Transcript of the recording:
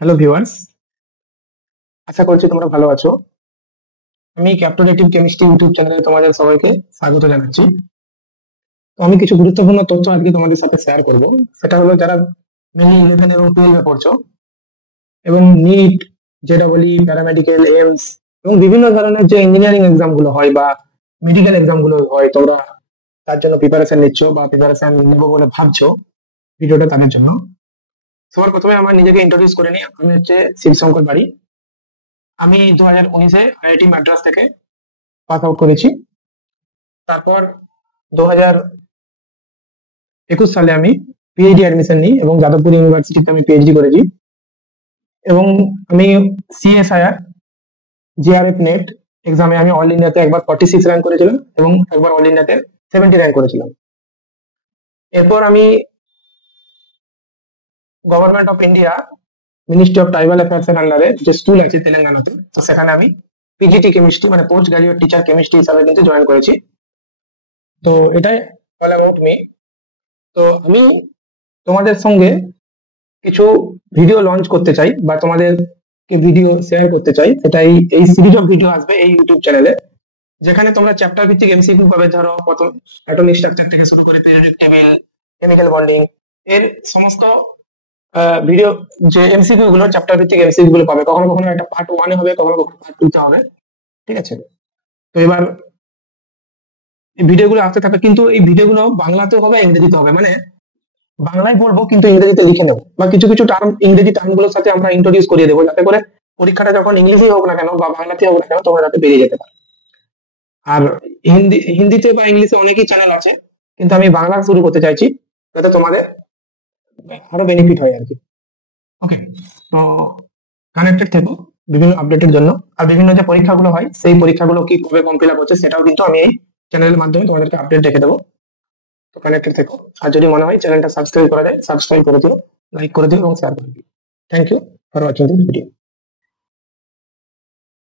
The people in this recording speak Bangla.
হ্যালো ভিউয়ার্স, আশা করছি তোমরা ভালো আছো। আমি ক্যাপ্টোরেটিভ কেমিস্ট্রি ইউটিউব চ্যানেলে তোমাদের সবাইকে স্বাগত জানাচ্ছি। তো আমি কিছু গুরুত্বপূর্ণ তথ্য আজকে তোমাদের সাথে শেয়ার করব। সেটা হলো যারা মেনলি 11 এবং 12 এ পড়ছো এবং নিট, জেডবলই, প্যারামেডিক্যাল, এইমস এবং বিভিন্ন ধরনের যে ইঞ্জিনিয়ারিং এক্সাম গুলো হয় বা মেডিকেল এক্সাম গুলো হয়, তোমরা তার জন্য প্রিপারেশন নিচ্ছ বা প্রিপারেশন নেবো বলে ভাবছো, ভিডিওটা তাদের জন্য। সবার প্রথমে আমার নিজেকে ইন্ট্রোডিউস করে নিই। আমি হচ্ছে শিবশঙ্কর বাড়ি। আমি 2019-এ আইআইটি মাদ্রাস থেকে পাস আউট করেছি। তারপর 2021 সালে আমি পিএইচডি অ্যাডমিশন নিই এবং যাদবপুর ইউনিভার্সিটিতে আমি পিএইচডি করেছি। এবং আমি সিএসআইআর, জিআরএফ নেট এক্সামে আমি অল ইন্ডিয়াতে একবার 46 র্যাঙ্ক করেছিলাম এবং একবার অল ইন্ডিয়াতে 70 র্যাঙ্ক করেছিলাম। এরপর আমি government of India, ministry of tribal affairs এর আন্ডারে যে স্কুল আছে তেলেঙ্গানাতে, তো সেখানে আমি পিজিটি কেমিস্ট্রি মানে পোস্ট গ্রাজুয়েট টিচার কেমিস্ট্রি হিসাবে কিন্তু জয়েন করেছি। তো এটাই অল অ্যাবাউট মি। তো আমি তোমাদের সঙ্গে কিছু ভিডিও লঞ্চ করতে চাই বা তোমাদেরকে ভিডিও শেয়ার করতে চাই। সেটাই এই সিরিজ অফ ভিডিও আসবে এই ইউটিউব চ্যানেলে, যেখানে তোমরা চ্যাপ্টার ভিত্তিক এমসিকিউ পাবে। ধরো প্রথম অ্যাটমিক স্ট্রাকচার থেকে শুরু করে পিরিয়ডিক টেবিল, কেমিক্যাল বন্ডিং এর সমস্ত ভিডিও যে এমসিকিউ গুলো, চ্যাপ্টার ভিত্তিক এমসিকিউ গুলো পাবে। কখনো কখনো একটা পার্ট 1 এ হবে, কখনো কখনো পার্ট 2 তে হবে। ঠিক আছে? তো এবার এই ভিডিওগুলো আসতে থাকবে, কিন্তু এই ভিডিওগুলো বাংলাতেও হবে, ইংরেজিতে হবে। মানে বাংলায় বলবো কিন্তু ইংরেজিতে লিখে নেবো, বা কিছু কিছু টার্ম, ইংরেজি টার্মগুলোর সাথে আমরা ইন্ট্রোডিউস করিয়ে দেবো, যাতে করে পরীক্ষাটা যখন ইংলিশই হোক না কেন বা বাংলাতেই হোক না কেন, তোমরা যাতে বেরিয়ে যেতে পারো। আর হিন্দিতে বা ইংলিশে অনেকই চ্যানেল আছে, কিন্তু আমি বাংলা শুরু করতে চাইছি, যাতে তোমাদের আরো বেনিফিট হয় আর কি। ওকে, তো কানেক্টেড থেকো বিভিন্ন আপডেটের জন্য। আর বিভিন্ন যে পরীক্ষাগুলো হয়, সেই পরীক্ষাগুলো কি কবে ফর্ম ফিল আপ হচ্ছে, সেটাও কিন্তু আমি এই চ্যানেলের মাধ্যমে তোমাদেরকে আপডেট রেখে দেবো। তো কানেক্টেড থেকো। আর যদি মনে হয় চ্যানেলটা সাবস্ক্রাইব করা যায়, সাবস্ক্রাইব করে দিও, লাইক করে দিও এবং শেয়ার করে দিও। Thank you for watching this video.